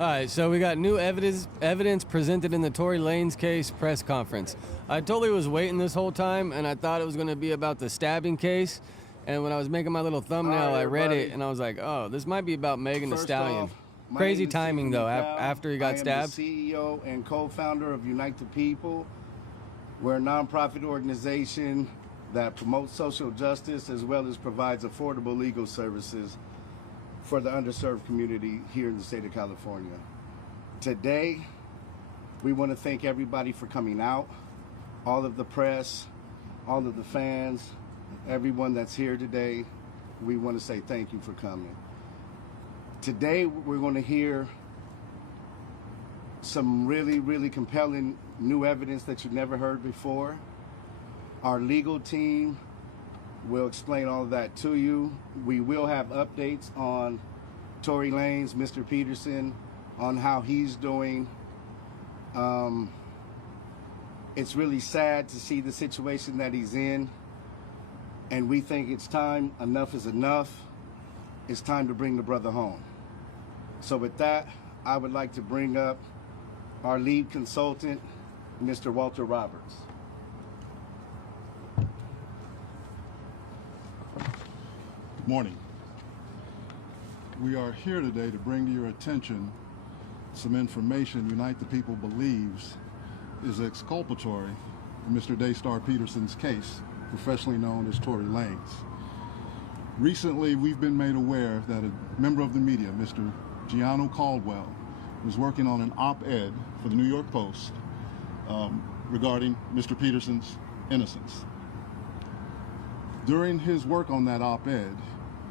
All right, so we got new evidence presented in the Tory Lanez case press conference. I totally was waiting this whole time, and I thought it was going to be about the stabbing case. And when I was making my little thumbnail, I read it, and I was like, oh, this might be about Meghan Thee Stallion. Crazy timing, though, after he got stabbed. I am the CEO and co-founder of Unite the People. We're a nonprofit organization that promotes social justice as well as provides affordable legal services for the underserved community here in the state of California. Today, we want to thank everybody for coming out, all of the press, all of the fans, everyone that's here today. We want to say thank you for coming. Today, we're going to hear some really compelling new evidence that you've never heard before. Our legal team will explain all of that to you. We will have updates on Tory Lanez, Mr. Peterson, on how he's doing. It's really sad to see the situation that he's in, and we think it's time, enough is enough. It's time to bring the brother home. So with that, I would like to bring up our lead consultant, Mr. Walter Roberts. Good morning. We are here today to bring to your attention some information Unite the People believes is exculpatory in Mr. Daystar Peterson's case, professionally known as Tory Lanez. Recently, we've been made aware that a member of the media, Mr. Gianno Caldwell, was working on an op-ed for the New York Post regarding Mr. Peterson's innocence. During his work on that op-ed,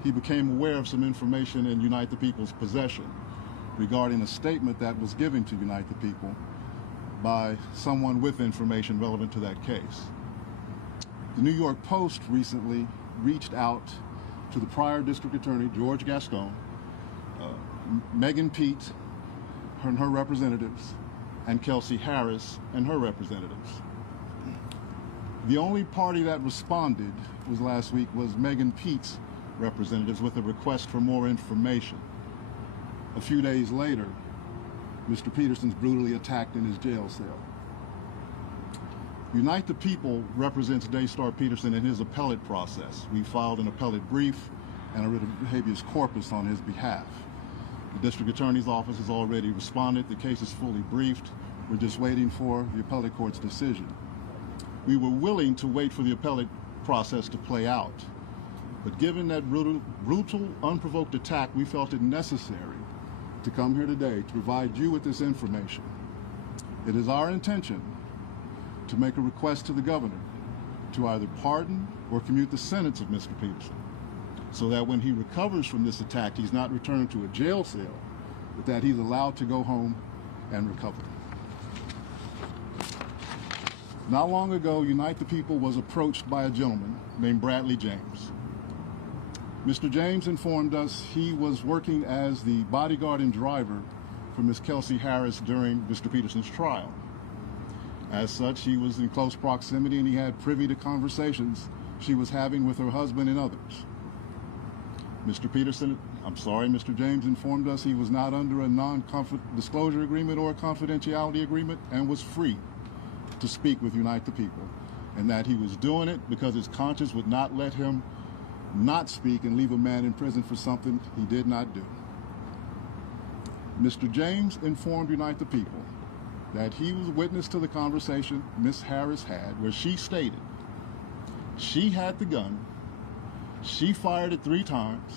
he became aware of some information in Unite the People's possession regarding a statement that was given to Unite the People by someone with information relevant to that case. The New York Post recently reached out to the prior district attorney, George Gascon, Meghan Pete and her representatives, and Kelsey Harris and her representatives. The only party that responded last week was Meghan Pete's representatives with a request for more information. A few days later, Mr. Peterson's brutally attacked in his jail cell. Unite the People represents Daystar Peterson in his appellate process. We filed an appellate brief and a writ of habeas corpus on his behalf. The district attorney's office has already responded. The case is fully briefed. We're just waiting for the appellate court's decision. We were willing to wait for the appellate process to play out, but given that brutal, unprovoked attack, we felt it necessary to come here today to provide you with this information. It is our intention to make a request to the governor to either pardon or commute the sentence of Mr. Peterson, so that when he recovers from this attack, he's not returned to a jail cell, but that he's allowed to go home and recover. Not long ago, Unite the People was approached by a gentleman named Bradley James. Mr. James informed us he was working as the bodyguard and driver for Ms. Kelsey Harris during Mr. Peterson's trial. As such, he was in close proximity and he had privy to conversations she was having with her husband and others. Mr. James informed us he was not under a non-disclosure agreement or a confidentiality agreement and was free to speak with Unite the People, and that he was doing it because his conscience would not let him not speak and leave a man in prison for something he did not do. Mr. James informed Unite the People that he was witness to the conversation Ms. Harris had, where she stated she had the gun, she fired it 3 times,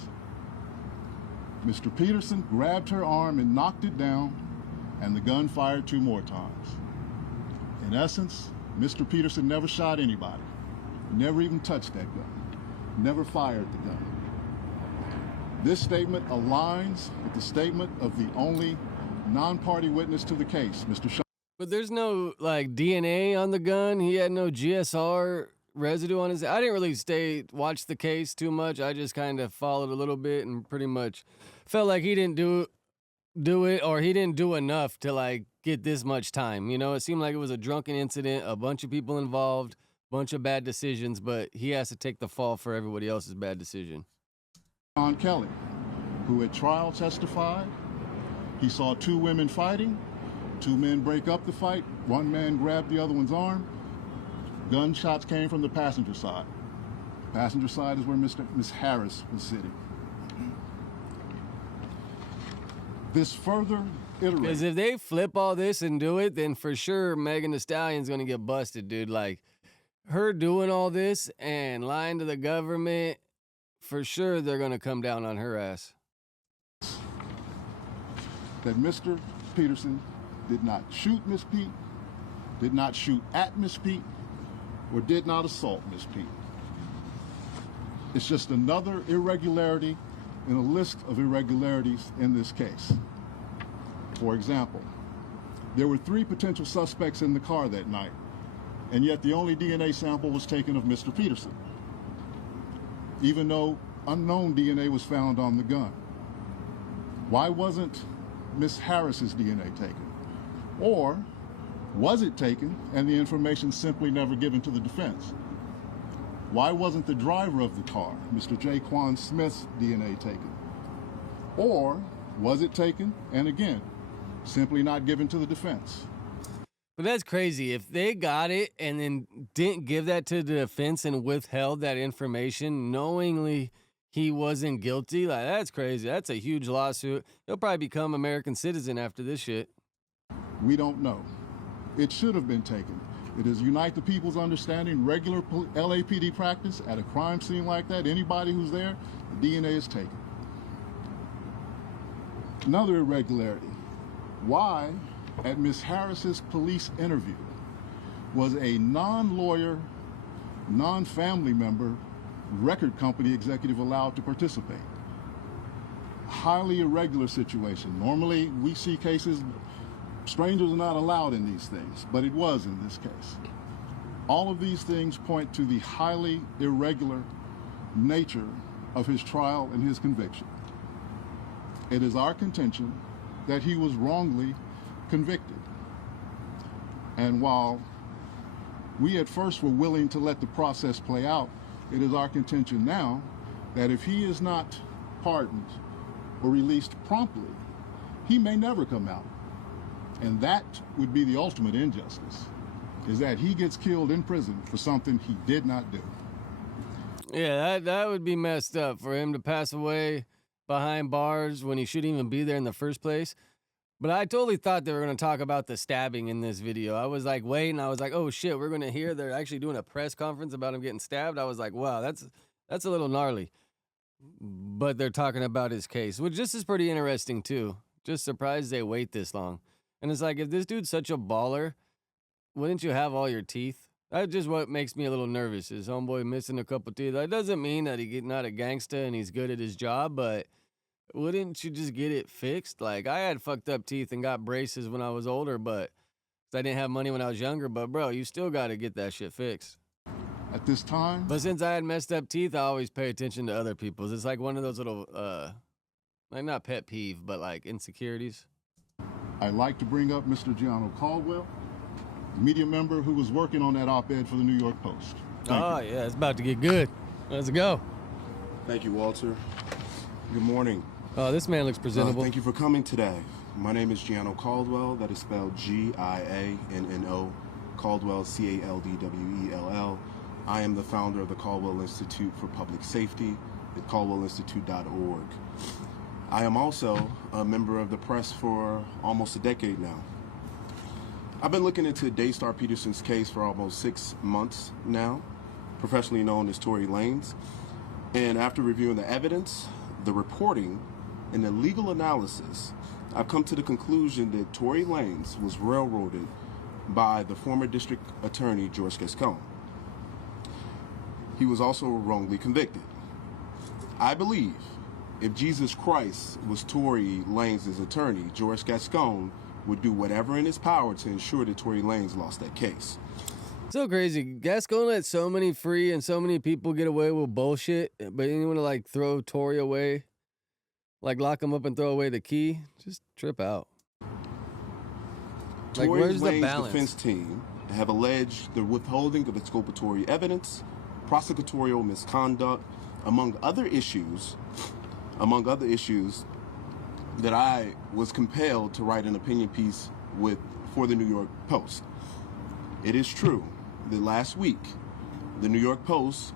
Mr. Peterson grabbed her arm and knocked it down, and the gun fired 2 more times. In essence, Mr. Peterson never shot anybody, never even touched that gun, never fired the gun. This statement aligns with the statement of the only non-party witness to the case, Mr. Shaw. But there's no, like, DNA on the gun. He had no GSR residue on his... I didn't really watch the case too much. I just kind of followed a little bit and pretty much felt like he didn't do it, or he didn't do enough to, like, get this much time. You know, it seemed like it was a drunken incident, a bunch of people involved, bunch of bad decisions, but he has to take the fall for everybody else's bad decision. John Kelly, who at trial testified He saw two women fighting, two men break up the fight, one man grabbed the other one's arm. Gunshots came from the passenger side. Passenger side is where Miss Harris was sitting. This further iterates. Because if they flip all this and do it, then for sure Megan Thee Stallion's gonna get busted, dude. Like, her doing all this and lying to the government, for sure they're gonna come down on her ass. That Mr. Peterson did not shoot Miss Pete, did not shoot at Miss Pete, or did not assault Miss Pete. It's just another irregularity in a list of irregularities in this case. For example, there were 3 potential suspects in the car that night, and yet the only DNA sample was taken of Mr. Peterson, even though unknown DNA was found on the gun. Why wasn't Miss Harris's DNA taken? Or was it taken and the information simply never given to the defense? Why wasn't the driver of the car, Mr. Jaquan Smith's DNA taken? Or was it taken and again, simply not given to the defense? But that's crazy. If they got it and then didn't give that to the defense and withheld that information knowingly he wasn't guilty, like, that's crazy. That's a huge lawsuit. He'll probably become American citizen after this shit. We don't know. It should have been taken. It is Unite the People's understanding, regular LAPD practice at a crime scene like that, anybody who's there, the DNA is taken. Another irregularity. Why, at Miss Harris's police interview, was a non-lawyer, non-family member record company executive allowed to participate? Highly irregular situation. Normally, we see cases, strangers are not allowed in these things, but it was in this case. All of these things point to the highly irregular nature of his trial and his conviction. It is our contention that he was wrongly convicted. And while we at first were willing to let the process play out, it is our contention now that if he is not pardoned or released promptly, he may never come out. And that would be the ultimate injustice, is that he gets killed in prison for something he did not do. Yeah, that would be messed up for him to pass away behind bars when he shouldn't even be there in the first place. But I totally thought they were going to talk about the stabbing in this video. I was like waiting. I was like, oh shit, we're going to hear they're actually doing a press conference about him getting stabbed. I was like, wow, that's a little gnarly. But they're talking about his case, which just is pretty interesting too. Just surprised they wait this long. And it's like, if this dude's such a baller, wouldn't you have all your teeth? That's just what makes me a little nervous, is homeboy missing a couple teeth. That doesn't mean that he's not a gangster and he's good at his job, but wouldn't you just get it fixed? Like, I had fucked up teeth and got braces when I was older, but I didn't have money when I was younger. But, bro, you still got to get that shit fixed. At this time? But since I had messed up teeth, I always pay attention to other people's. It's like one of those little, like, not pet peeve, but like insecurities. I'd like to bring up Mr. Gianno Caldwell, the media member who was working on that op-ed for the New York Post. Thank you. Yeah, it's about to get good. Let's go. Thank you, Walter. Good morning. Oh, this man looks presentable. Thank you for coming today. My name is Gianno Caldwell. That is spelled Gianno. Caldwell, Caldwell. I am the founder of the Caldwell Institute for Public Safety at caldwellinstitute.org. I am also a member of the press for almost a decade now. I've been looking into Daystar Peterson's case for almost 6 months now, professionally known as Tory Lanez. And after reviewing the evidence, the reporting, and the legal analysis, I've come to the conclusion that Tory Lanez was railroaded by the former district attorney, George Gascon. He was also wrongly convicted. I believe if Jesus Christ was Tory Lanez's attorney, George Gascon would do whatever in his power to ensure that Tory Lanez lost that case. So crazy. Gascon let so many free and so many people get away with bullshit, but you want to like throw Tory away, like lock him up and throw away the key? Just trip out. Like, Tory where's the Lanez's balance? defense team have alleged the withholding of exculpatory evidence, prosecutorial misconduct, among other issues that I was compelled to write an opinion piece for the New York Post. It is true that last week, the New York Post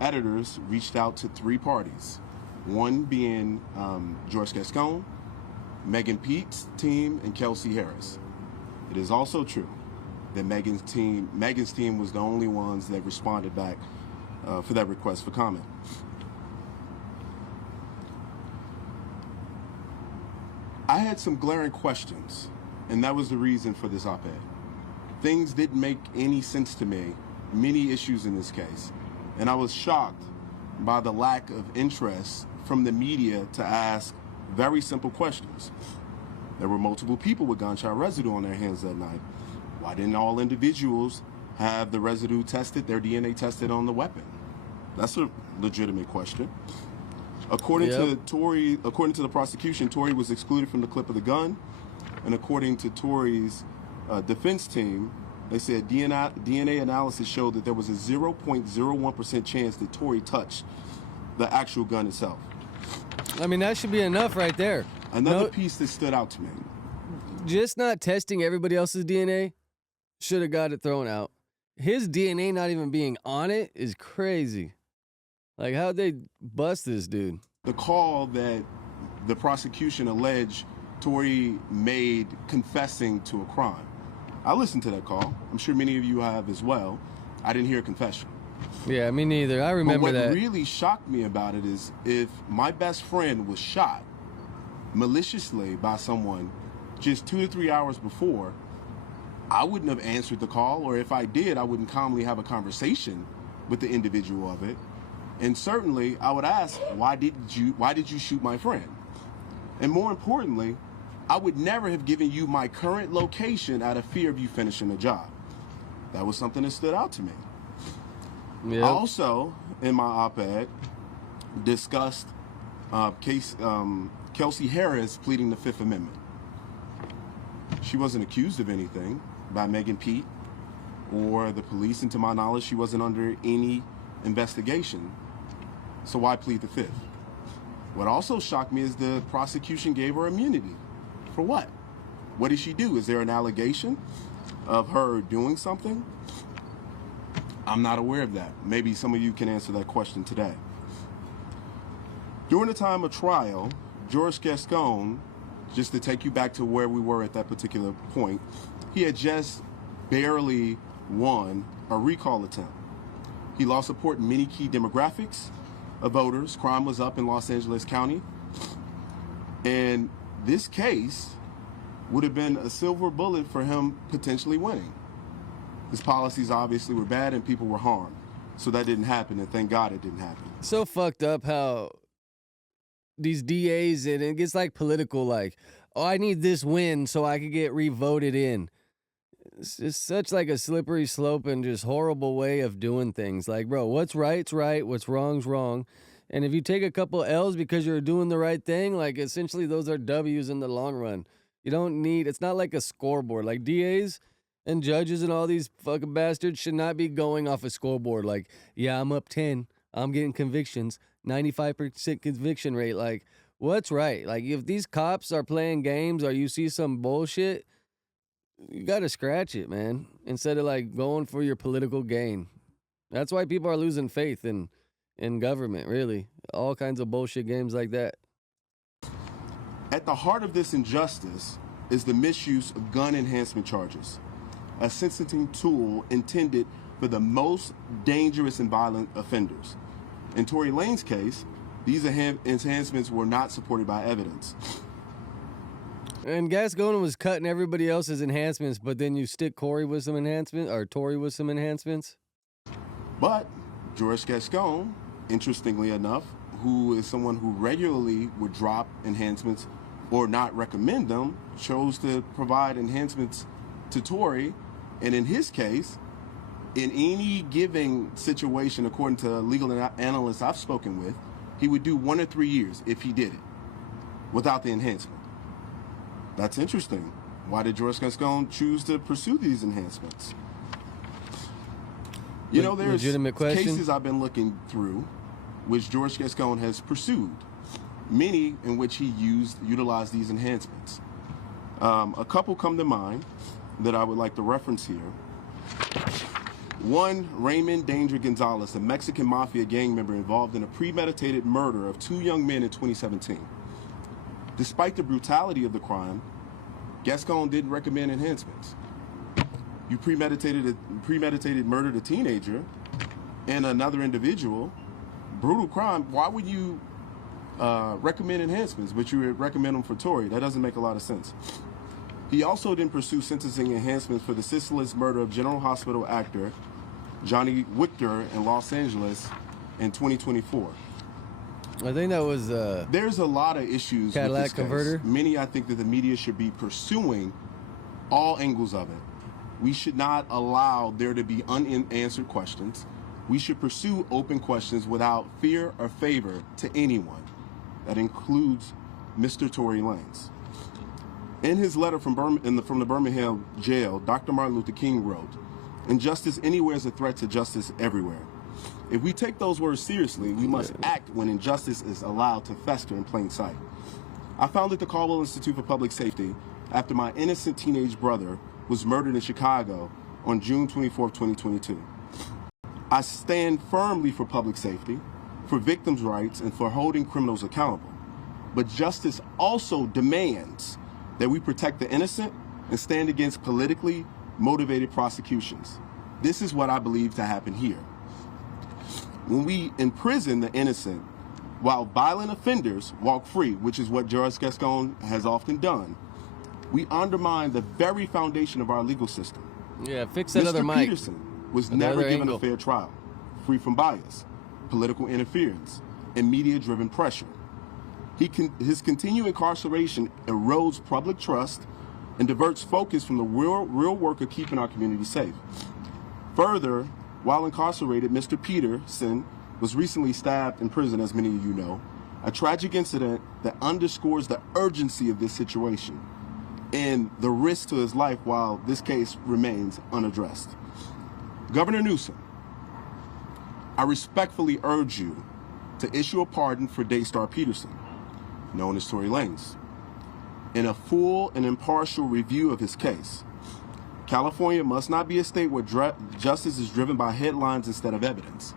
editors reached out to 3 parties, one being George Gascon, Meghan Pete's team, and Kelsey Harris. It is also true that Meghan's team was the only ones that responded back for that request for comment. I had some glaring questions, and that was the reason for this op-ed. Things didn't make any sense to me, many issues in this case, and I was shocked by the lack of interest from the media to ask very simple questions. There were multiple people with gunshot residue on their hands that night. Why didn't all individuals have the residue tested, their DNA tested on the weapon? That's a legitimate question. According to the prosecution, Tory was excluded from the clip of the gun, and according to Tory's defense team, they said DNA analysis showed that there was a 0.01% chance that Tory touched the actual gun itself. I mean, that should be enough right there. Another piece that stood out to me. Just not testing everybody else's DNA should have got it thrown out. His DNA not even being on it is crazy. Like, how'd they bust this dude? The call that the prosecution alleged Tory made confessing to a crime. I listened to that call. I'm sure many of you have as well. I didn't hear a confession. Yeah, me neither. I remember that. But what really shocked me about it is if my best friend was shot maliciously by someone just 2 to 3 hours before, I wouldn't have answered the call, or if I did, I wouldn't calmly have a conversation with the individual of it. And certainly, I would ask, why did you shoot my friend? And more importantly, I would never have given you my current location out of fear of you finishing the job. That was something that stood out to me. Yep. I also, in my op-ed, discussed Kelsey Harris pleading the Fifth Amendment. She wasn't accused of anything by Meghan Pete or the police, and to my knowledge, she wasn't under any investigation. So why plead the Fifth? What also shocked me is the prosecution gave her immunity. For what? What did she do? Is there an allegation of her doing something? I'm not aware of that. Maybe some of you can answer that question today. During the time of trial, George Gascon, just to take you back to where we were at that particular point, he had just barely won a recall attempt. He lost support in many key demographics of voters. Crime was up in Los Angeles County. And this case would have been a silver bullet for him potentially winning. His policies obviously were bad and people were harmed. So that didn't happen, and thank God it didn't happen. So fucked up how these DAs, and it gets like political, like, oh, I need this win so I could get re-voted in. It's just such like a slippery slope and just horrible way of doing things. Like, bro, what's right's right, what's wrong's wrong. And if you take a couple L's because you're doing the right thing, like essentially those are W's in the long run. You don't need, it's not like a scoreboard. Like DAs and judges and all these fucking bastards should not be going off a scoreboard. Like, yeah, I'm up 10. I'm getting convictions. 95% conviction rate. Like, what's right? Like, if these cops are playing games or you see some bullshit, you got to scratch it, man, instead of like going for your political gain. That's why people are losing faith in government, really. All kinds of bullshit games like that. At the heart of this injustice is the misuse of gun enhancement charges, a sentencing tool intended for the most dangerous and violent offenders. In Tory Lanez's case, these enhancements were not supported by evidence. And Gascon was cutting everybody else's enhancements, but then you stick Tory with some enhancements. But George Gascon, interestingly enough, who is someone who regularly would drop enhancements or not recommend them, chose to provide enhancements to Tory. And in his case, in any given situation, according to legal analysts I've spoken with, he would do 1 or 3 years if he did it without the enhancement. That's interesting. Why did George Gascon choose to pursue these enhancements? You know, there's legitimate question. Cases I've been looking through which George Gascon has pursued. many in which he utilized these enhancements. A couple come to mind that I would like to reference here. One, Raymond Danger Gonzalez, a Mexican mafia gang member involved in a premeditated murder of 2 young men in 2017. Despite the brutality of the crime, Gascon didn't recommend enhancements. You premeditated murdered a teenager and another individual, brutal crime. Why would you recommend enhancements, but you would recommend them for Tory? That doesn't make a lot of sense. He also didn't pursue sentencing enhancements for the senseless murder of General Hospital actor Johnny Victor in Los Angeles in 2024. I think that was There's a lot of issues Cadillac with this converter. case. Many, I think, that the media should be pursuing all angles of it. We should not allow there to be unanswered questions. We should pursue open questions without fear or favor to anyone. That includes Mr. Tory Lanez. In his letter from the Birmingham jail, Dr. Martin Luther King wrote, "Injustice anywhere is a threat to justice everywhere." If we take those words seriously, we must act when injustice is allowed to fester in plain sight. I founded the Caldwell Institute for Public Safety after my innocent teenage brother was murdered in Chicago on June 24, 2022. I stand firmly for public safety, for victims' rights, and for holding criminals accountable. But justice also demands that we protect the innocent and stand against politically motivated prosecutions. This is what I believe to happen here. When we imprison the innocent while violent offenders walk free, which is what George Gascon has often done, we undermine the very foundation of our legal system. Yeah, fix that other Mr. mic. Peterson was The never other given angle. a fair trial, free from bias, political interference, and media-driven pressure. His continued incarceration erodes public trust and diverts focus from the real work of keeping our community safe. Further, while incarcerated, Mr. Peterson was recently stabbed in prison, as many of you know, a tragic incident that underscores the urgency of this situation and the risk to his life while this case remains unaddressed. Governor Newsom, I respectfully urge you to issue a pardon for Daystar Peterson, known as Tory Lanez, in a full and impartial review of his case. California must not be a state where justice is driven by headlines instead of evidence.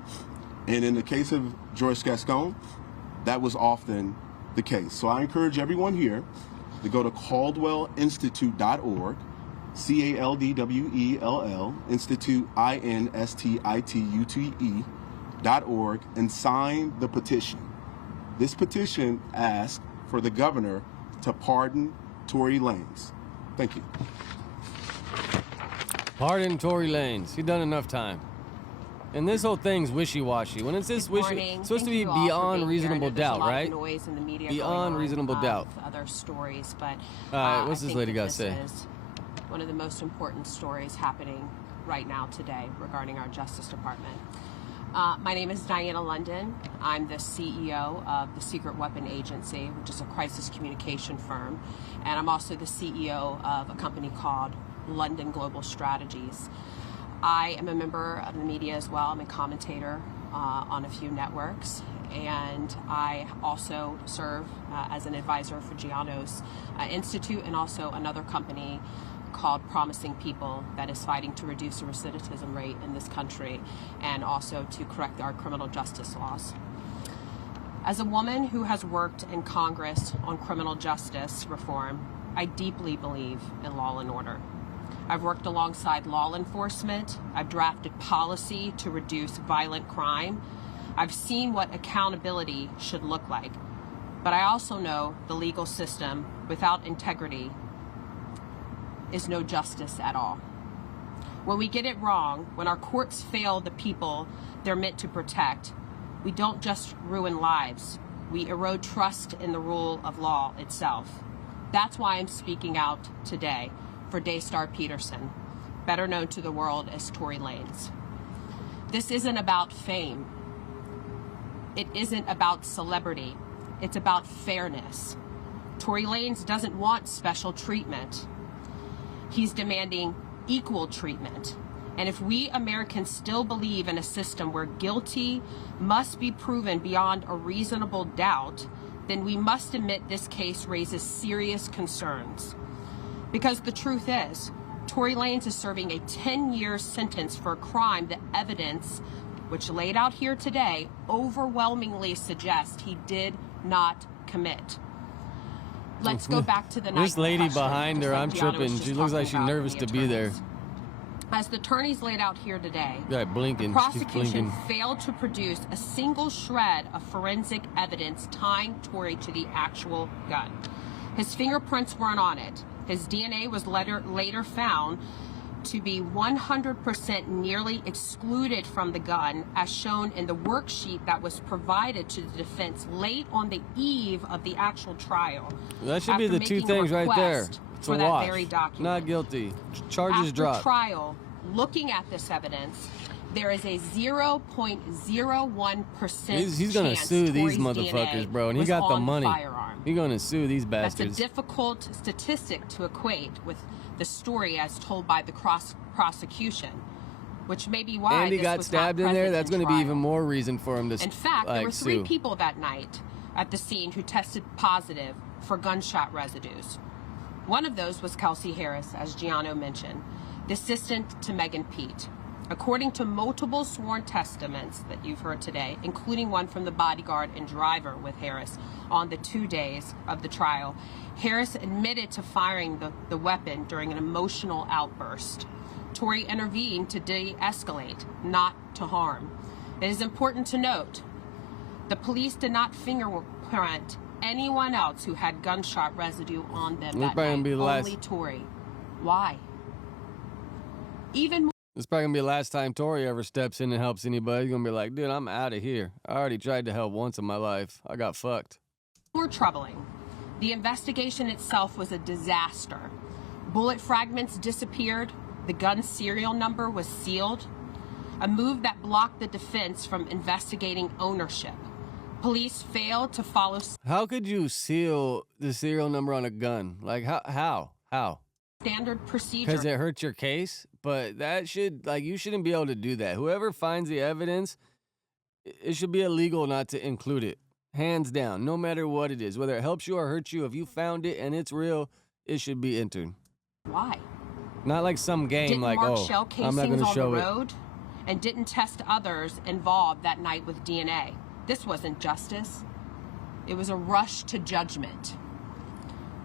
And in the case of George Gascon, that was often the case. So I encourage everyone here to go to caldwellinstitute.org, CALDWELL, Institute, INSTITUTE.org, and sign the petition. This petition asks for the governor to pardon Tory Lanez. Thank you. Pardon Tory Lanez. He done enough time. And this whole thing's wishy-washy. When it's this it's supposed to be beyond reasonable doubt, right? Noise in the media Beyond reasonable doubt. Other stories, but all right, what's this lady got to say? Is one of the most important stories happening right now today regarding our Justice Department. My name is Diana London. I'm the CEO of the Secret Weapon Agency, which is a crisis communication firm, and I'm also the CEO of a company called London Global Strategies. I am a member of the media as well. I'm a commentator on a few networks, and I also serve as an advisor for Giano's Institute and also another company called Promising People that is fighting to reduce the recidivism rate in this country and also to correct our criminal justice laws. As a woman who has worked in Congress on criminal justice reform, I deeply believe in law and order. I've worked alongside law enforcement. I've drafted policy to reduce violent crime. I've seen what accountability should look like. But I also know the legal system without integrity is no justice at all. When we get it wrong, when our courts fail the people they're meant to protect, we don't just ruin lives, we erode trust in the rule of law itself. That's why I'm speaking out today for Daystar Peterson, better known to the world as Tory Lanez. This isn't about fame. It isn't about celebrity. It's about fairness. Tory Lanez doesn't want special treatment. He's demanding equal treatment. And if we Americans still believe in a system where guilty must be proven beyond a reasonable doubt, then we must admit this case raises serious concerns. Because the truth is, Tory Lanez is serving a 10-year sentence for a crime that evidence, which laid out here today, overwhelmingly suggests he did not commit. Let's go back to the night. This lady question, behind her, just I'm like Deanna was tripping. just She looks like she's talking about nervous in the to be there. attorneys. As the attorneys laid out here today, Yeah, the blinking. She's prosecution blinking. failed to produce a single shred of forensic evidence tying Tory to the actual gun. His fingerprints weren't on it. His DNA was later found to be 100% nearly excluded from the gun, as shown in the worksheet that was provided to the defense late on the eve of the actual trial. That should be after the two making a things right there. request It's for a that wash. very document. Not guilty. Charges After dropped. trial, looking at this evidence, there is a 0.01% He's gonna chance sue these Tory's motherfuckers, DNA bro, and he was got the on money. firearm. He's gonna sue these That's a bastards. difficult statistic to equate with the story as told by the prosecution, which may be why And he this got was stabbed not in there. present That's going to be trial. even more reason for him to In fact, there were 3 sue. people that night at the scene who tested positive for gunshot residues. One of those was Kelsey Harris, as Gianno mentioned, the assistant to Meghan Pete. According to multiple sworn testaments that you've heard today, including one from the bodyguard and driver with Harris on the 2 days of the trial, Harris admitted to firing the weapon during an emotional outburst. Tory intervened to de-escalate, not to harm. It is important to note, the police did not fingerprint anyone else who had gunshot residue on them that probably gonna night, be the last. only Tory. Why? Even This is probably going to be the last time Tory ever steps in and helps anybody. He's going to be like, dude, I'm out of here. I already tried to help once in my life. I got fucked. more troubling, the investigation itself was a disaster. Bullet fragments disappeared. The gun serial number was sealed, a move that blocked the defense from investigating ownership. Police failed to follow How could you seal the serial number on a gun? Like, how? standard procedure. Because it hurts your case? But that you shouldn't be able to do that. Whoever finds the evidence, it should be illegal not to include it. Hands down, no matter what it is. Whether it helps you or hurts you, if you found it and it's real, it should be entered. Why? Not like some game Didn't like, mark oh, shell I'm not casings going to on show the it. road and didn't test others involved that night with DNA. This wasn't justice. It was a rush to judgment.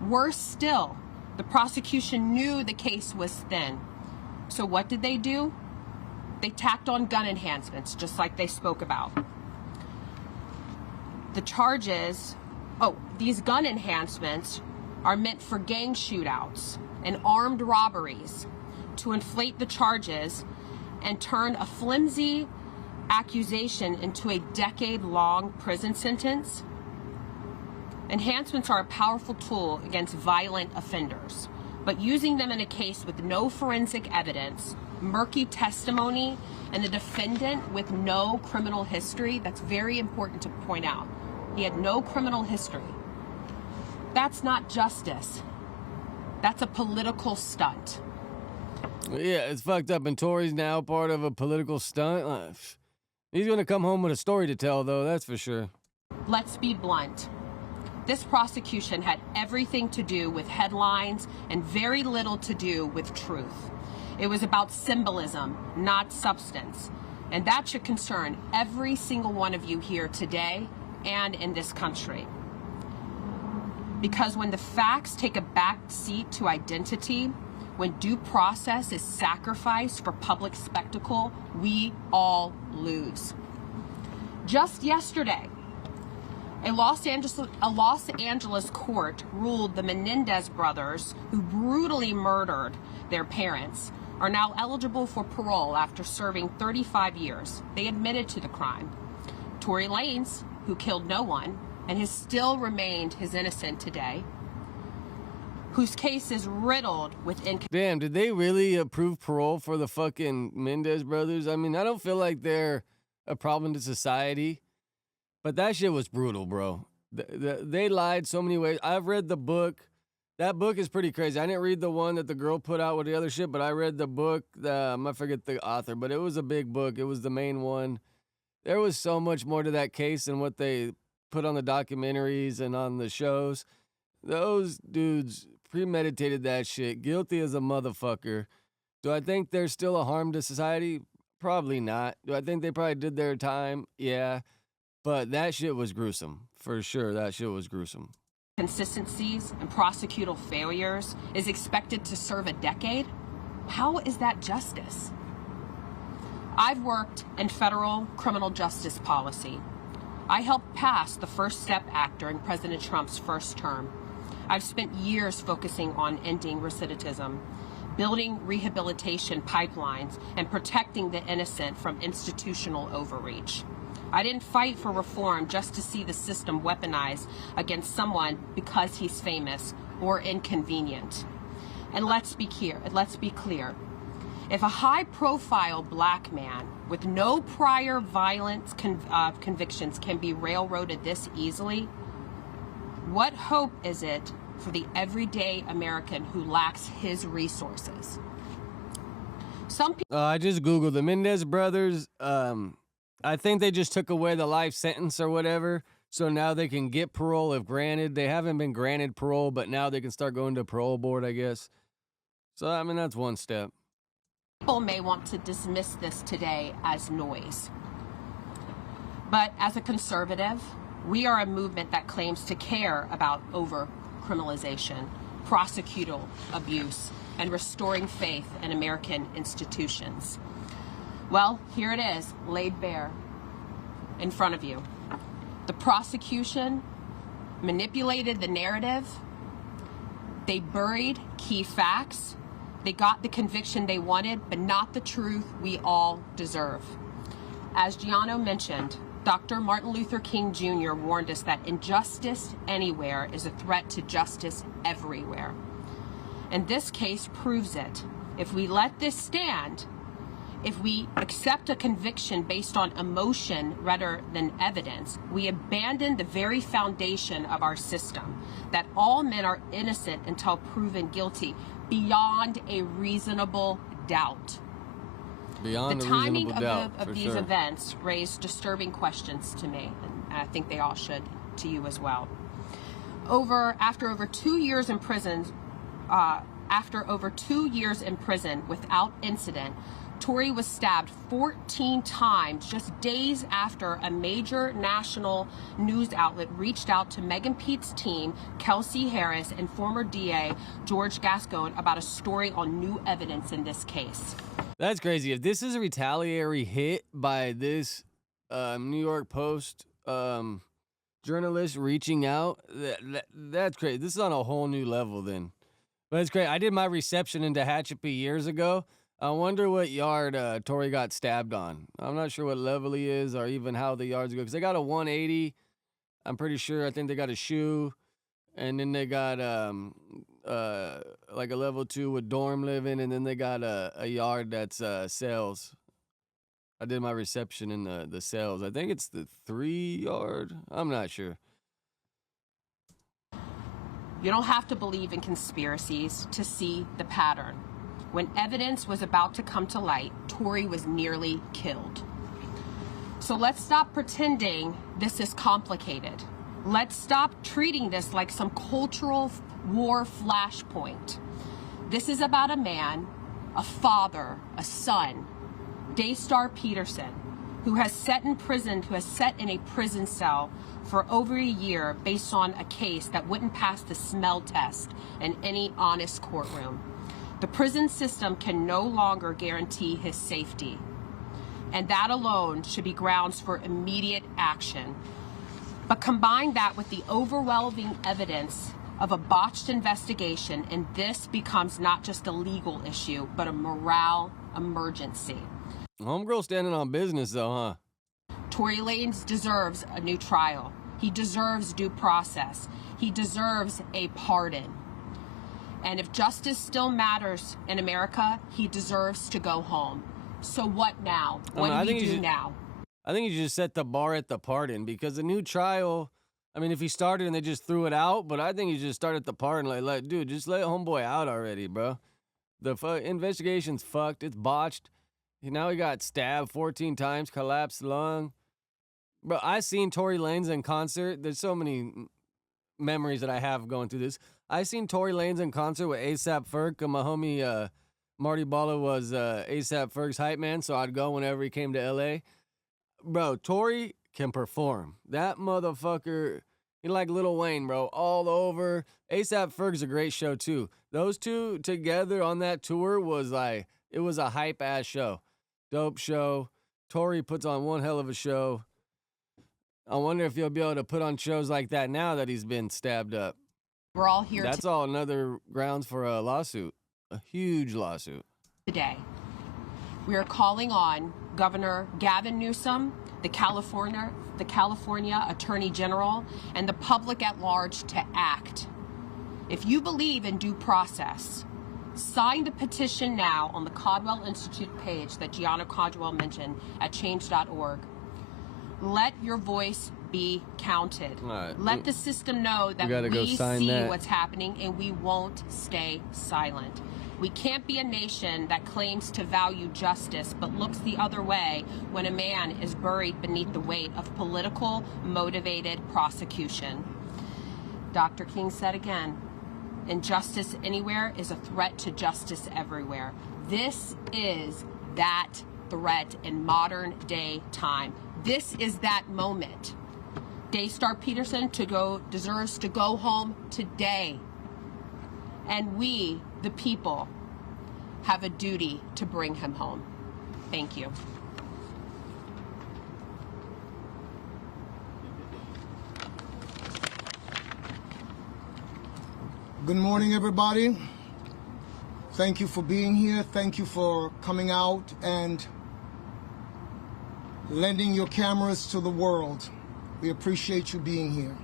Worse still, the prosecution knew the case was thin. So what did they do? They tacked on gun enhancements, just like they spoke about. The charges, these gun enhancements are meant for gang shootouts and armed robberies to inflate the charges and turn a flimsy accusation into a decade-long prison sentence. Enhancements are a powerful tool against violent offenders, but using them in a case with no forensic evidence, murky testimony, and a defendant with no criminal history, that's very important to point out. He had no criminal history. That's not justice. That's a political stunt. Yeah, it's fucked up. And Tory's now part of a political stunt. He's going to come home with a story to tell, though, that's for sure. Let's be blunt. This prosecution had everything to do with headlines and very little to do with truth. It was about symbolism, not substance. And that should concern every single one of you here today and in this country. Because when the facts take a back seat to identity, when due process is sacrificed for public spectacle, we all lose. Just yesterday, a Los Angeles court ruled the Menendez brothers, who brutally murdered their parents, are now eligible for parole after serving 35 years. They admitted to the crime. Tory Lanez, who killed no one and has still remained his innocent today, whose case is riddled with Damn, did they really approve parole for the fucking Mendez brothers? I mean, I don't feel like they're a problem to society, but that shit was brutal, bro. They lied so many ways. I've read the book. That book is pretty crazy. I didn't read the one that the girl put out with the other shit, but I read the book. I forget the author, but it was a big book. It was the main one. There was so much more to that case than what they put on the documentaries and on the shows. Those dudes premeditated that shit, guilty as a motherfucker. Do I think they're still a harm to society? Probably not. Do I think they probably did their time? Yeah. But that shit was gruesome. For sure, that shit was gruesome. Consistencies and prosecutorial failures is expected to serve a decade? How is that justice? I've worked in federal criminal justice policy. I helped pass the First Step Act during President Trump's first term. I've spent years focusing on ending recidivism, building rehabilitation pipelines, and protecting the innocent from institutional overreach. I didn't fight for reform just to see the system weaponized against someone because he's famous or inconvenient. And let's be clear. If a high-profile black man with no prior violence convictions can be railroaded this easily, what hope is it for the everyday American who lacks his resources? Some people. I just Googled the Mendez brothers. I think they just took away the life sentence or whatever, so now they can get parole if granted. They haven't been granted parole, but now they can start going to parole board, I guess. So, I mean, that's one step. People may want to dismiss this today as noise. But as a conservative, we are a movement that claims to care about over-criminalization, prosecutorial abuse, and restoring faith in American institutions. Well, here it is, laid bare in front of you. The prosecution manipulated the narrative. They buried key facts. They got the conviction they wanted, but not the truth we all deserve. As Giano mentioned, Dr. Martin Luther King Jr. warned us that injustice anywhere is a threat to justice everywhere. And this case proves it. If we let this stand, if we accept a conviction based on emotion rather than evidence, we abandon the very foundation of our system, that all men are innocent until proven guilty, beyond a reasonable doubt. Beyond the a timing reasonable doubt, of these sure. events raised disturbing questions to me, and I think they all should to you as well. After over 2 years in prison without incident, Tory was stabbed 14 times just days after a major national news outlet reached out to Meghan Pete's team, Kelsey Harris, and former DA George Gascon about a story on new evidence in this case. That's crazy. If this is a retaliatory hit by this New York Post journalist reaching out, that's crazy. This is on a whole new level then. But it's great. I did my reception in Tehachapi years ago. I wonder what yard Tory got stabbed on. I'm not sure what level he is or even how the yards go. Because they got a 180. I'm pretty sure. I think they got a shoe. And then they got like a level 2 with dorm living. And then they got a yard that's sales. I did my reception in the sales. I think it's the 3 yard. I'm not sure. You don't have to believe in conspiracies to see the pattern. When evidence was about to come to light, Tory was nearly killed. So let's stop pretending this is complicated. Let's stop treating this like some cultural war flashpoint. This is about a man, a father, a son, Daystar Peterson, who has sat in a prison cell for over a year based on a case that wouldn't pass the smell test in any honest courtroom. The prison system can no longer guarantee his safety, and that alone should be grounds for immediate action. But combine that with the overwhelming evidence of a botched investigation, and this becomes not just a legal issue, but a morale emergency. Homegirl standing on business though, huh? Tory Lanez deserves a new trial. He deserves due process. He deserves a pardon. And if justice still matters in America, he deserves to go home. So what now? What do we do now? I think you just set the bar at the pardon, because the new trial, I mean, if he started and they just threw it out, but I think you just start at the pardon. Like, dude, just let homeboy out already, bro. The investigation's fucked. It's botched. Now he got stabbed 14 times, collapsed lung. Bro, I seen Tory Lanez in concert. There's so many memories that I have going through this. I seen Tory Lanez in concert with A$AP Ferg. My homie Marty Balla was A$AP Ferg's hype man, so I'd go whenever he came to L.A. Bro, Tory can perform. That motherfucker, he like Lil Wayne, bro, all over. A$AP Ferg's a great show, too. Those two together on that tour was like, it was a hype-ass show. Dope show. Tory puts on one hell of a show. I wonder if he'll be able to put on shows like that now that he's been stabbed up. We're all here That's all another grounds for a lawsuit. A huge lawsuit. today. We are calling on Governor Gavin Newsom, the California Attorney General, and the public at large to act. If you believe in due process, sign the petition now on the Caldwell Institute page that Gianna Caldwell mentioned at change.org. Let your voice be counted. Right. Let the system know that we see what's happening and we won't stay silent. We can't be a nation that claims to value justice but looks the other way when a man is buried beneath the weight of political motivated prosecution. Dr. King said again, injustice anywhere is a threat to justice everywhere. This is that threat in modern day time. This is that moment. Daystar Peterson deserves to go home today. And we, the people, have a duty to bring him home. Thank you. Good morning, everybody. Thank you for being here. Thank you for coming out and lending your cameras to the world. We appreciate you being here.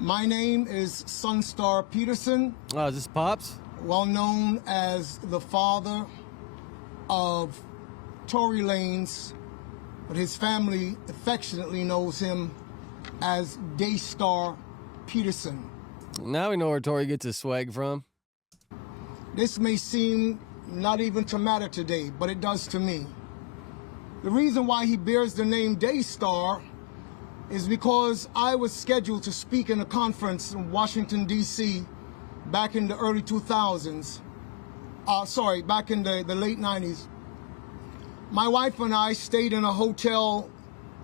My name is Sunstar Peterson. Oh, is this Pops? Well known as the father of Tory Lanez, but his family affectionately knows him as Daystar Peterson. Now we know where Tory gets his swag from. This may seem not even to matter today, but it does to me. The reason why he bears the name Daystar is because I was scheduled to speak in a conference in Washington, D.C. back in the early 2000s. Back in the late 90s. My wife and I stayed in a hotel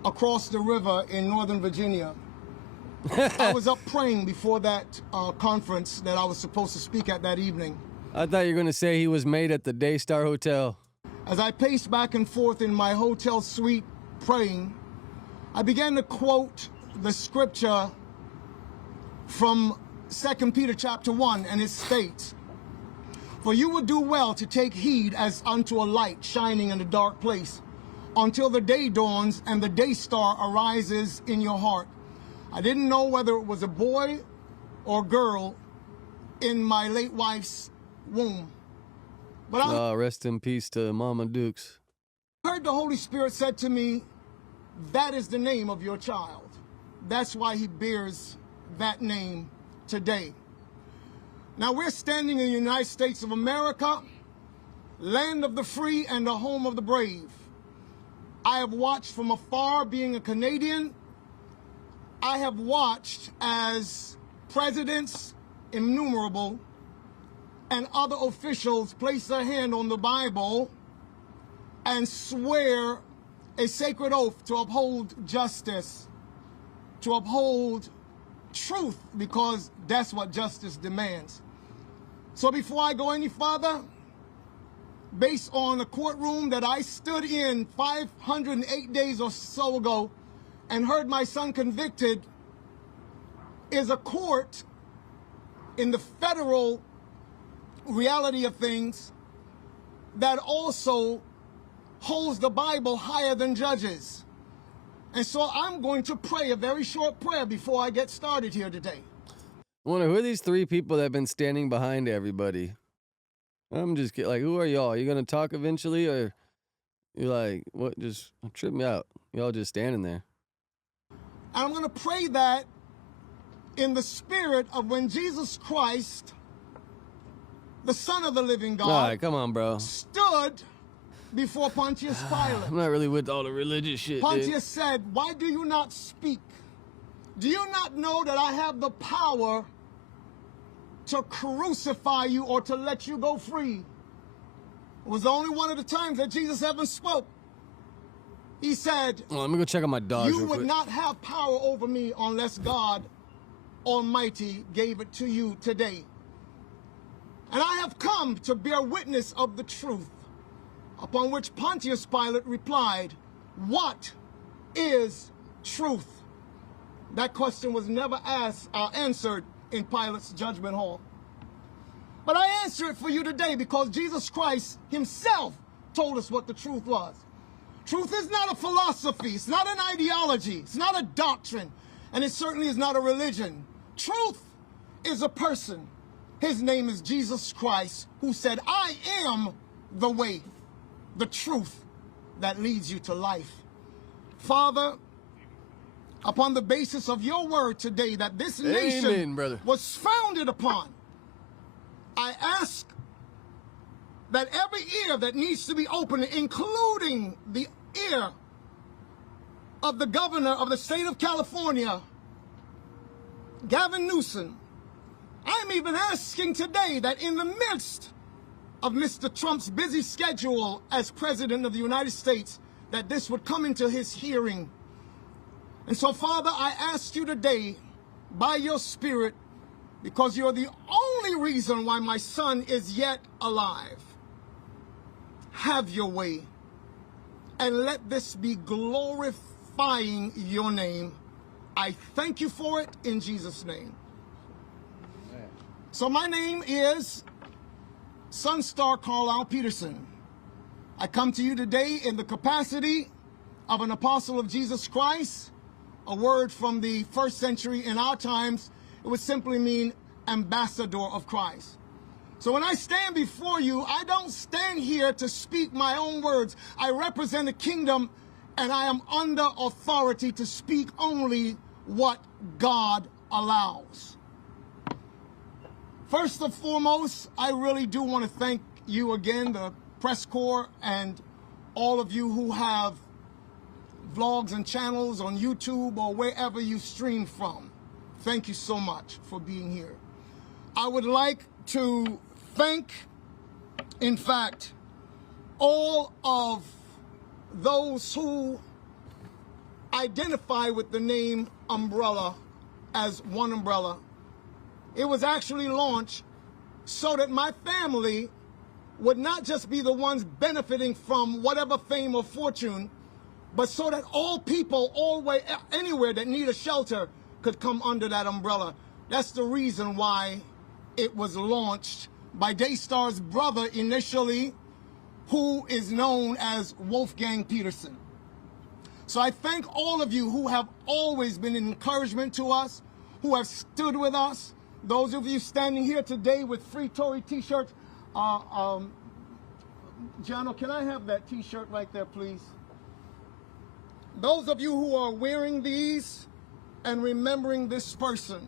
across the river in Northern Virginia. I was up praying before that conference that I was supposed to speak at that evening. I thought you were going to say he was made at the Daystar Hotel. As I paced back and forth in my hotel suite praying, I began to quote the scripture from 2 Peter chapter 1, and it states, "For you will do well to take heed as unto a light shining in a dark place, until the day dawns and the day star arises in your heart." I didn't know whether it was a boy or girl in my late wife's womb. But rest in peace to Mama Dukes. I heard the Holy Spirit said to me, that is the name of your child. That's why he bears that name today. Now we're standing in the United States of America, land of the free and the home of the brave. I have watched from afar, being a Canadian. I have watched as presidents, innumerable, and other officials place their hand on the Bible and swear a sacred oath to uphold justice, to uphold truth, because that's what justice demands. So before I go any further, based on a courtroom that I stood in 508 days or so ago and heard my son convicted, is a court in the federal reality of things that also holds the Bible higher than judges. And so I'm going to pray a very short prayer before I get started here today. I wonder, who are these three people that have been standing behind everybody? I'm just like, who are y'all? Are you going to talk eventually, or you're like, what, just trip me out? Y'all just standing there. I'm going to pray that in the spirit of when Jesus Christ, the Son of the living God, All right, come on, bro. stood before Pontius Pilate. I'm not really with all the religious shit, dude. Pontius said, "Why do you not speak? Do you not know that I have the power to crucify you or to let you go free?" It was only one of the times that Jesus ever spoke. He said, Oh, let me go check on my dogs "You real would quick. not have power over me unless God Almighty gave it to you today. And I have come to bear witness of the truth." Upon which Pontius Pilate replied, "What is truth?" That question was never answered in Pilate's judgment hall. But I answer it for you today because Jesus Christ himself told us what the truth was. Truth is not a philosophy, it's not an ideology, it's not a doctrine, and it certainly is not a religion. Truth is a person. His name is Jesus Christ, who said, "I am the way, the truth that leads you to life." Father, upon the basis of your word today that this nation brother. was founded upon, I ask that every ear that needs to be opened, including the ear of the governor of the state of California, Gavin Newsom, I'm even asking today that in the midst of Mr. Trump's busy schedule as President of the United States, that this would come into his hearing. And so, Father, I ask you today, by your Spirit, because you're the only reason why my son is yet alive, have your way, and let this be glorifying your name. I thank you for it in Jesus' name. Amen. So my name is Sunstar Carlisle Peterson. I come to you today in the capacity of an apostle of Jesus Christ. A word from the first century in our times, it would simply mean ambassador of Christ. So when I stand before you, I don't stand here to speak my own words. I represent a kingdom, and I am under authority to speak only what God allows. First and foremost, I really do want to thank you again, the press corps, and all of you who have vlogs and channels on YouTube or wherever you stream from. Thank you so much for being here. I would like to thank, in fact, all of those who identify with the name Umbrella as One Umbrella. It was actually launched so that my family would not just be the ones benefiting from whatever fame or fortune, but so that all people, anywhere that need a shelter could come under that umbrella. That's the reason why it was launched by Daystar's brother initially, who is known as Wolfgang Peterson. So I thank all of you who have always been an encouragement to us, who have stood with us. Those of you standing here today with Free Tory t-shirts. Gianno, can I have that t-shirt right there, please? Those of you who are wearing these and remembering this person,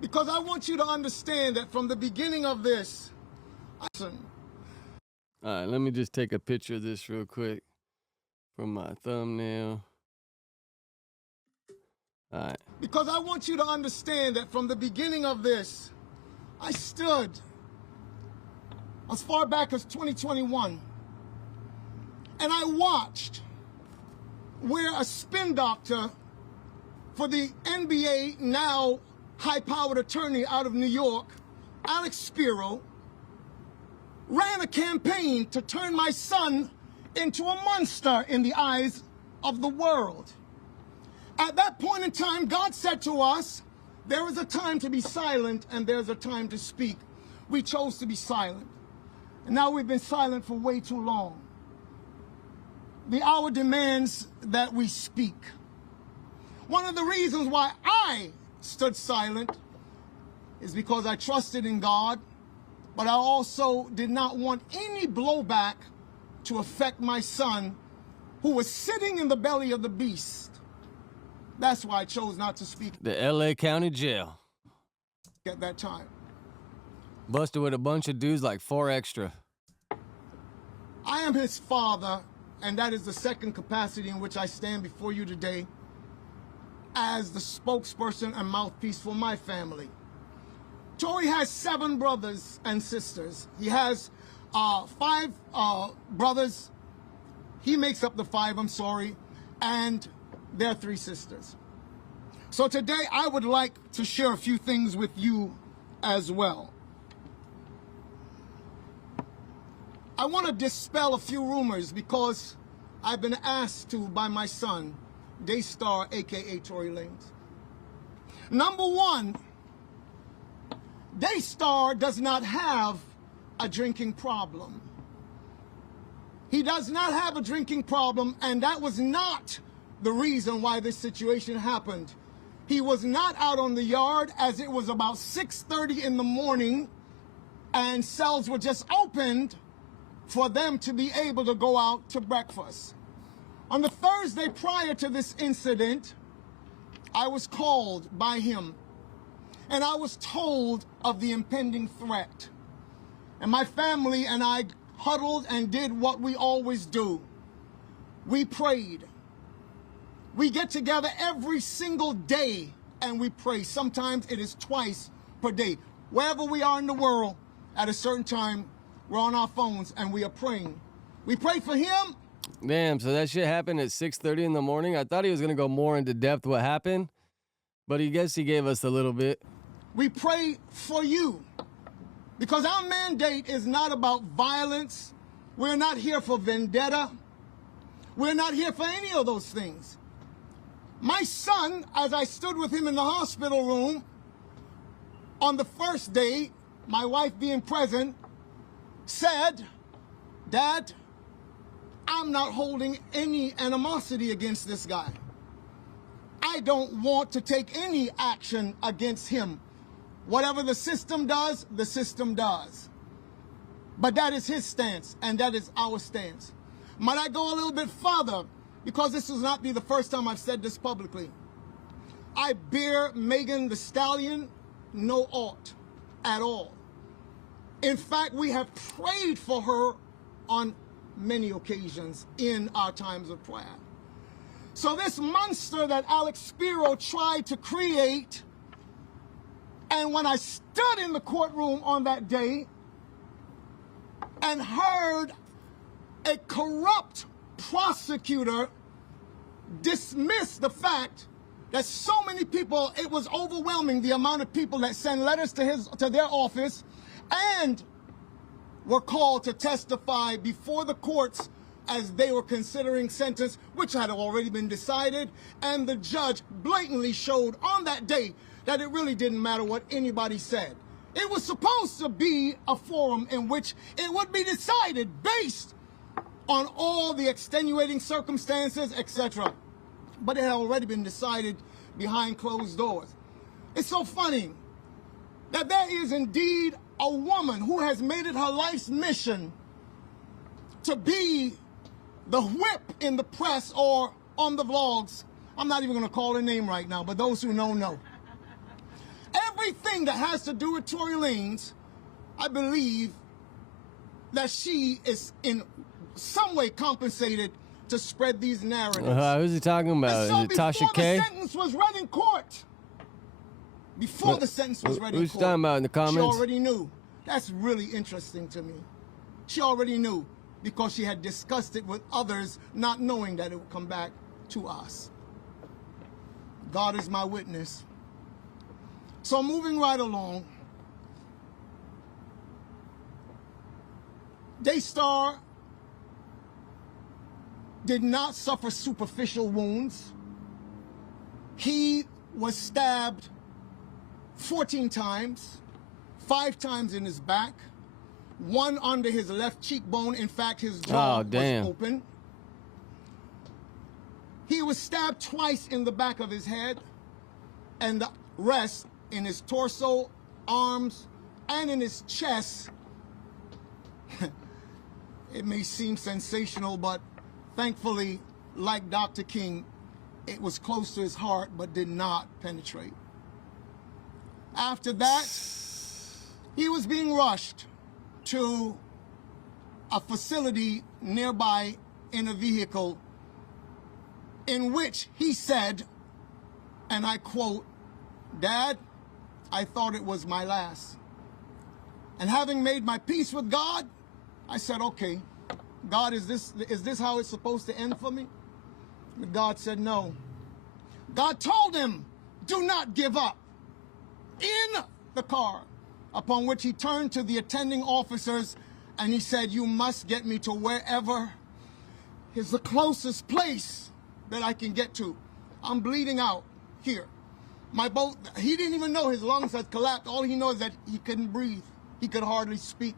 because I want you to understand that from the beginning of this, all right, let me just take a picture of this real quick from my thumbnail. All right. Because I want you to understand that from the beginning of this, I stood as far back as 2021, and I watched where a spin doctor for the NBA, now high-powered attorney out of New York, Alex Spiro, ran a campaign to turn my son into a monster in the eyes of the world. At that point in time, God said to us, there is a time to be silent and there's a time to speak. We chose to be silent. And now we've been silent for way too long. The hour demands that we speak. One of the reasons why I stood silent is because I trusted in God, but I also did not want any blowback to affect my son, who was sitting in the belly of the beast. That's why I chose not to speak. The LA County Jail. At that time. Busted with a bunch of dudes like 4 extra. I am his father, and that is the second capacity in which I stand before you today as the spokesperson and mouthpiece for my family. Tory has 7 brothers and sisters. He has 5 brothers. He makes up the 5, I'm sorry, and there are 3 sisters. So today I would like to share a few things with you as well. I want to dispel a few rumors because I've been asked to by my son, Daystar, aka Tory Lanez. Number 1, Daystar does not have a drinking problem. He does not have a drinking problem, and that was not the reason why this situation happened. He was not out on the yard, as it was about 6:30 in the morning and cells were just opened for them to be able to go out to breakfast. On the Thursday prior to this incident, I was called by him and I was told of the impending threat. And my family and I huddled and did what we always do. We prayed. We get together every single day and we pray. Sometimes it is twice per day. Wherever we are in the world, at a certain time, we're on our phones and we are praying. We pray for him. Damn, so that shit happened at 6:30 in the morning? I thought he was going to go more into depth what happened, but I guess he gave us a little bit. We pray for you because our mandate is not about violence. We're not here for vendetta. We're not here for any of those things. My son, as I stood with him in the hospital room on the first day, my wife being present, said, "Dad, I'm not holding any animosity against this guy. I don't want to take any action against him. Whatever the system does, the system does." But that is his stance, and that is our stance. Might I go a little bit further? Because this will not be the first time I've said this publicly. I bear Meghan the Stallion no ought at all. In fact, we have prayed for her on many occasions in our times of prayer. So this monster that Alex Spiro tried to create, and when I stood in the courtroom on that day and heard a corrupt prosecutor dismiss the fact that so many people, it was overwhelming the amount of people that sent letters to their office and were called to testify before the courts as they were considering sentence, which had already been decided, and the judge blatantly showed on that day that it really didn't matter what anybody said. It was supposed to be a forum in which it would be decided based on all the extenuating circumstances, etc. But it had already been decided behind closed doors. It's so funny that there is indeed a woman who has made it her life's mission to be the whip in the press or on the vlogs. I'm not even going to call her name right now, but those who know. Everything that has to do with Tory Lanez, I believe that she is in some way compensated to spread these narratives. Who's he talking about? So Is it Tasha K? before the sentence was read in court, Who's talking about in the comments? she already knew. That's really interesting to me. She already knew because she had discussed it with others, not knowing that it would come back to us. God is my witness. So moving right along, Daystar did not suffer superficial wounds. He was stabbed 14 times, 5 times in his back, 1 under his left cheekbone. In fact, his jaw was open. He was stabbed twice in the back of his head, and the rest in his torso, arms, and in his chest. It may seem sensational, but thankfully, like Dr. King, it was close to his heart but did not penetrate. After that, he was being rushed to a facility nearby in a vehicle in which he said, and I quote, "Dad, I thought it was my last. And having made my peace with God, I said, okay, God, is this how it's supposed to end for me?" But God said no. God told him, "Do not give up," in the car, upon which he turned to the attending officers and he said, "You must get me to wherever is the closest place that I can get to. I'm bleeding out here." He didn't even know his lungs had collapsed. All he knows is that he couldn't breathe. He could hardly speak.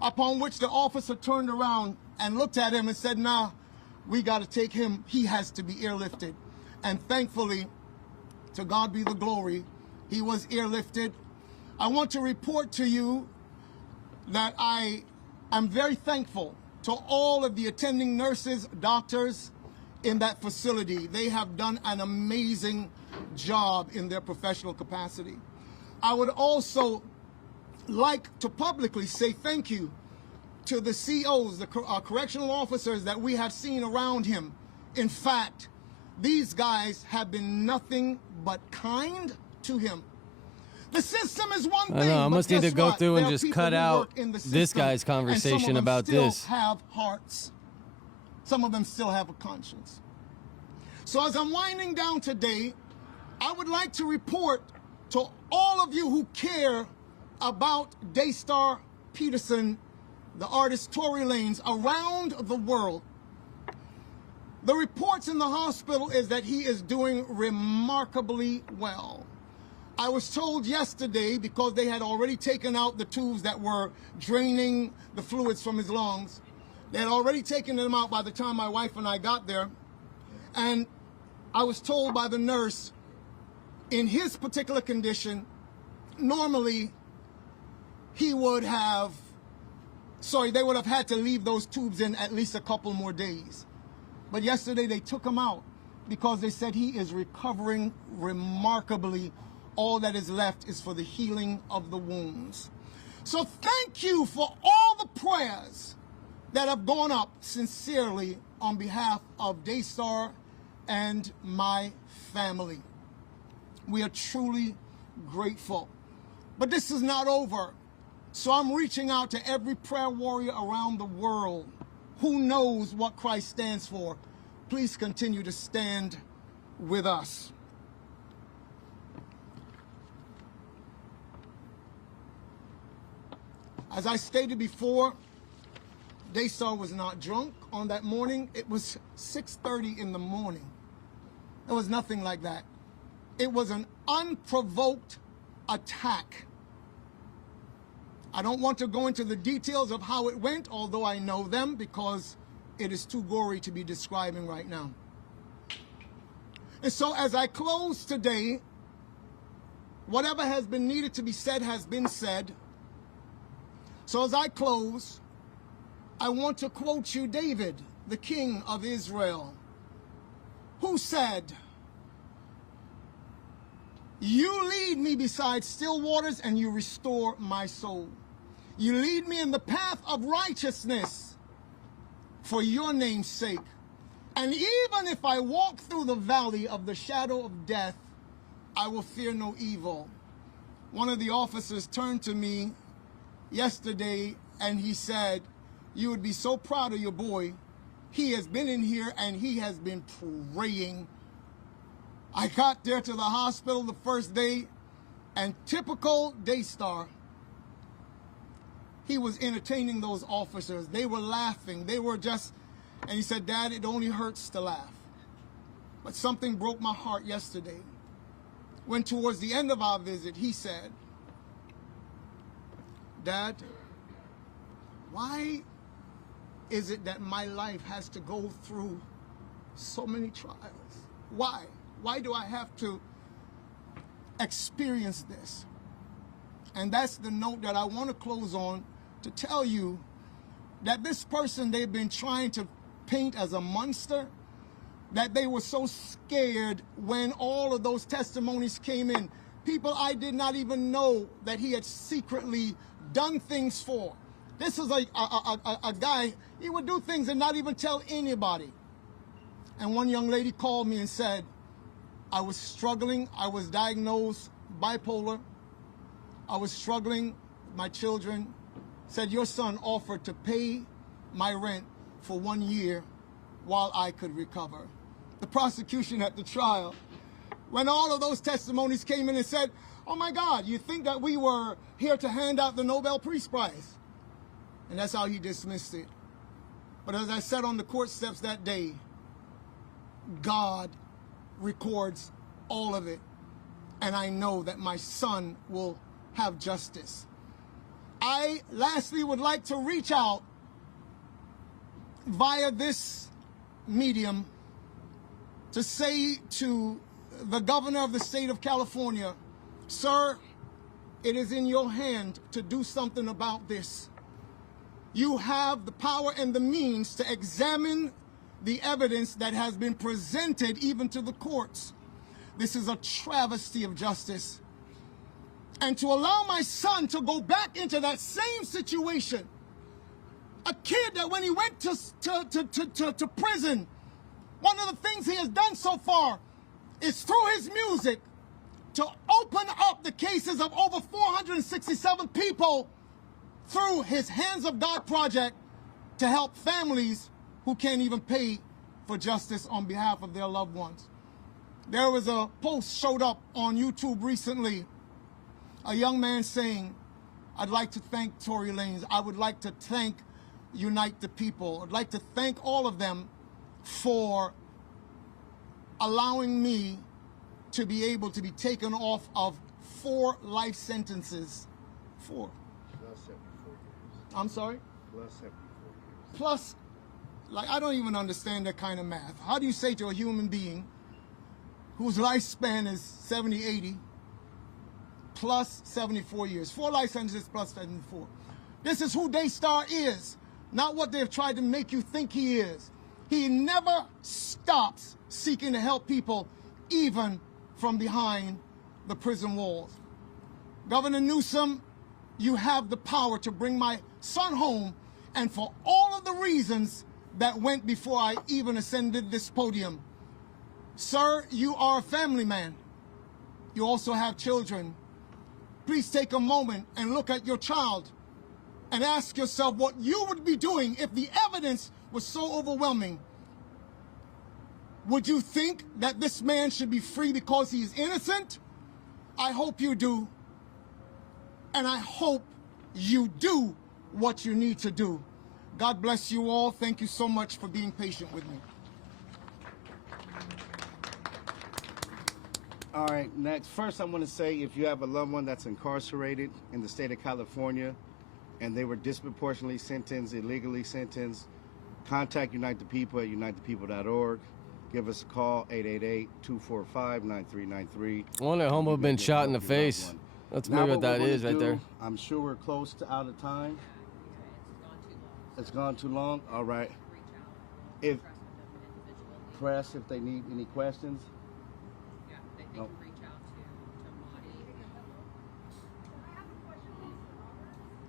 Upon which the officer turned around and looked at him and said, "Nah, we got to take him. He has to be airlifted." And thankfully, to God be the glory, he was airlifted. I want to report to you that I am very thankful to all of the attending nurses, doctors in that facility. They have done an amazing job in their professional capacity. I would also like to publicly say thank you to the COs, the correctional officers that we have seen around him. In fact, these guys have been nothing but kind to him. The system is one thing. I know, I must need to go through and There are just people cut who out work in the this system, guy's and some of conversation them about still this. have hearts. Some of them still have a conscience. So as I'm winding down today, I would like to report to all of you who care about Daystar Peterson, the artist Tory Lanez, around the world. The reports in the hospital is that he is doing remarkably well. I was told yesterday, because they had already taken out the tubes that were draining the fluids from his lungs, they had already taken them out by the time my wife and I got there. And I was told by the nurse, in his particular condition, normally they would have had to leave those tubes in at least a couple more days. But yesterday they took him out because they said he is recovering remarkably. All that is left is for the healing of the wounds. So thank you for all the prayers that have gone up sincerely on behalf of Daystar and my family. We are truly grateful. But this is not over. So I'm reaching out to every prayer warrior around the world who knows what Christ stands for. Please continue to stand with us. As I stated before, Daystar was not drunk on that morning. It was 6:30 in the morning. It was nothing like that. It was an unprovoked attack. I don't want to go into the details of how it went, although I know them, because it is too gory to be describing right now. And so as I close today, whatever has been needed to be said has been said. So as I close, I want to quote you David, the king of Israel, who said, "You lead me beside still waters and you restore my soul. You lead me in the path of righteousness for your name's sake. And even if I walk through the valley of the shadow of death, I will fear no evil." One of the officers turned to me yesterday and he said, "You would be so proud of your boy. He has been in here and he has been praying." I got there to the hospital the first day, and typical Daystar, he was entertaining those officers. They were laughing. They were just, and he said, "Dad, it only hurts to laugh." But something broke my heart yesterday when towards the end of our visit, he said, "Dad, why is it that my life has to go through so many trials? Why? Why do I have to experience this?" And that's the note that I want to close on, to tell you that this person they've been trying to paint as a monster, that they were so scared when all of those testimonies came in. People I did not even know that he had secretly done things for. This is a guy, he would do things and not even tell anybody. And one young lady called me and said, I was struggling. I was diagnosed bipolar. I was struggling with my children. Said, your son offered to pay my rent for 1 year while I could recover. The prosecution at the trial, when all of those testimonies came in and said, oh my God, you think that we were here to hand out the Nobel Peace Prize? And that's how he dismissed it. But as I said on the court steps that day, God records all of it. And I know that my son will have justice. I lastly would like to reach out via this medium to say to the governor of the state of California, sir, it is in your hand to do something about this. You have the power and the means to examine the evidence that has been presented even to the courts. This is a travesty of justice. And to allow my son to go back into that same situation, a kid that when he went to prison, one of the things he has done so far is through his music to open up the cases of over 467 people through his Hands of God project to help families who can't even pay for justice on behalf of their loved ones. There was a post showed up on YouTube recently, a young man saying, I'd like to thank Tory Lanez. I would like to thank Unite the People. I'd like to thank all of them for allowing me to be able to be taken off of 4 life sentences. 4. Plus 74 years. I'm sorry? Plus 74 years. Plus, like, I don't even understand that kind of math. How do you say to a human being whose lifespan is 70, 80, plus 74 years? 4 life sentences plus 74. This is who Daystar is, not what they've tried to make you think he is. He never stops seeking to help people, even from behind the prison walls. Governor Newsom, you have the power to bring my son home, and for all of the reasons that went before I even ascended this podium. Sir, you are a family man. You also have children. Please take a moment and look at your child and ask yourself what you would be doing if the evidence was so overwhelming. Would you think that this man should be free because he's innocent? I hope you do. And I hope you do what you need to do. God bless you all. Thank you so much for being patient with me. All right, next. First, I want to say if you have a loved one that's incarcerated in the state of California and they were disproportionately sentenced, illegally sentenced, contact Unite the People at unitethepeople.org. Give us a call, 888-245-9393. One at homo been shot in the face. That's maybe what that is right there. I'm sure we're close to out of time. It's gone too long? All right. If press, if they need any questions. Yeah, they can reach out to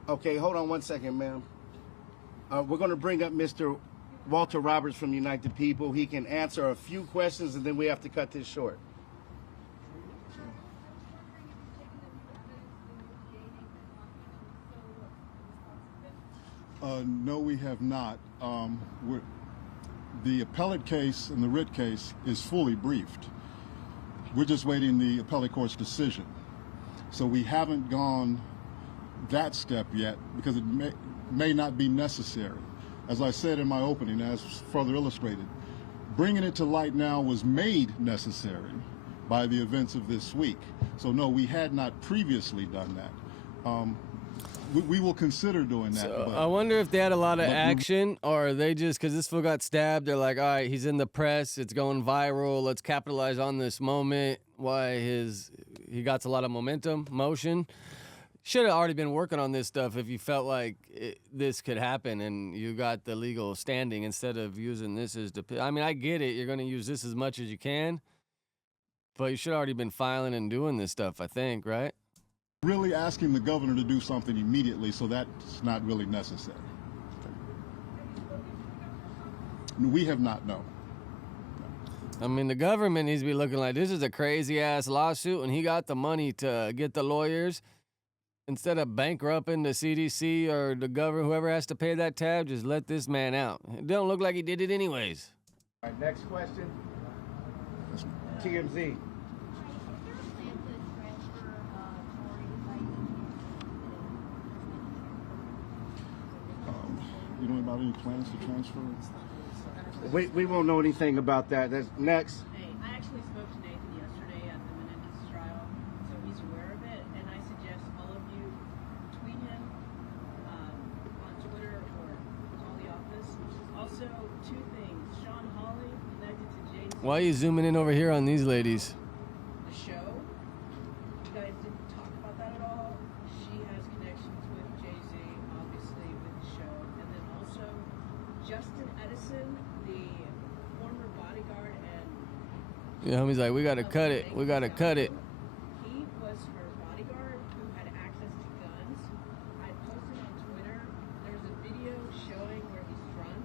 Madi. Okay, hold on one second, ma'am. We're going to bring up Mr. Walter Roberts from Unite the People. He can answer a few questions, and then we have to cut this short. No, we have not. The appellate case and the writ case is fully briefed. We're just waiting the appellate court's decision. So we haven't gone that step yet because it may not be necessary. As I said in my opening, as further illustrated, bringing it to light now was made necessary by the events of this week. So no, we had not previously done that. We will consider doing that. So I wonder if they had a lot of action, or are they just, because this fool got stabbed, they're like, all right, he's in the press, it's going viral, let's capitalize on this moment. Why he got a lot of motion. Should have already been working on this stuff if you felt like this could happen and you got the legal standing instead of using this as I mean, I get it. You're going to use this as much as you can, but you should have already been filing and doing this stuff, I think, right? Really asking the governor to do something immediately, so that's not really necessary. We have not, no. I mean, the government needs to be looking like this is a crazy ass lawsuit, and he got the money to get the lawyers. Instead of bankrupting the CDC or the government, whoever has to pay that tab, just let this man out. It don't look like he did it anyways. All right, next question. TMZ. You know about any plans to transfer? We won't know anything about that. That's next. Hey, I actually spoke to Nathan yesterday at the Menendez trial, so he's aware of it, and I suggest all of you tweet him on Twitter or call the office. Also, two things. Sean Hawley connected to Jay-Z. Why are you zooming in over here on these ladies? The show. You guys didn't talk about that at all. She has connections with Jay-Z, obviously, with the show. And then also, Justin Edison, the former bodyguard and Yeah, homie's like, we gotta cut it. We gotta cut it. he was her bodyguard who had access to guns. I posted on Twitter, there's a video showing where he's drunk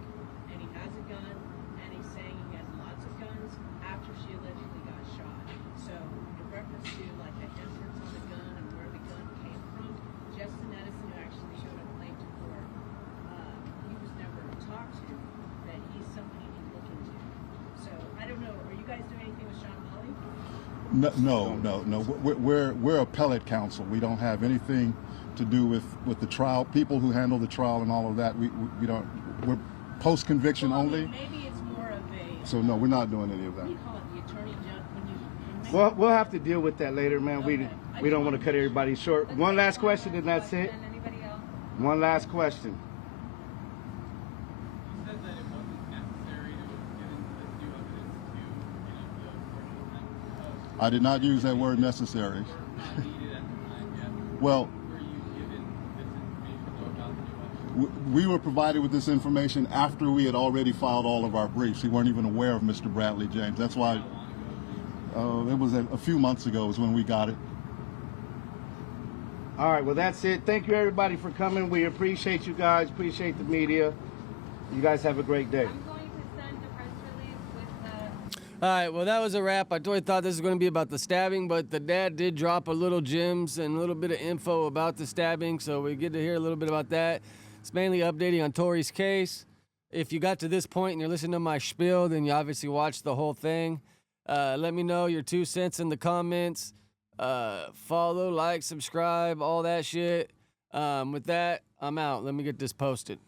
and he has a gun and he's saying he has lots of guns after she allegedly got shot. So in reference to like the imprints on the gun and where the gun came from, Justin Edison, who actually showed a claim to court, he was never talked to, that he's somebody you can look into. So I don't know, are you guys doing anything with Sean Hawley? No. We're appellate counsel. We don't have anything to do with the trial. People who handle the trial and all of that, we don't. We're post conviction Well, only. maybe it's more of a. So no, we're not doing any of What that. do you call it? The attorney general when you. Well, we'll have to deal with that later, man. We don't want to cut everybody short. One last question, and that's it. Anybody else? One last question. He said that it wasn't necessary to get into this new evidence to, the original offense. I did not use that word necessary. Not needed at the time yet. Well, Were you given this information though about the new evidence? we were provided with this information after we had already filed all of our briefs. We weren't even aware of Mr. Bradley James. That's why it was a few months ago is when we got it. All right, well, that's it. Thank you, everybody, for coming. We appreciate you guys, appreciate the media. You guys have a great day. I'm going to send a press release with All right, well, that was a wrap. I totally thought this was going to be about the stabbing, but the dad did drop a little gems and a little bit of info about the stabbing, so we get to hear a little bit about that. It's mainly updating on Tory's case. If you got to this point and you're listening to my spiel, then you obviously watched the whole thing. Let me know your 2 cents in the comments. Follow, like, subscribe, all that shit. With that, I'm out. Let me get this posted.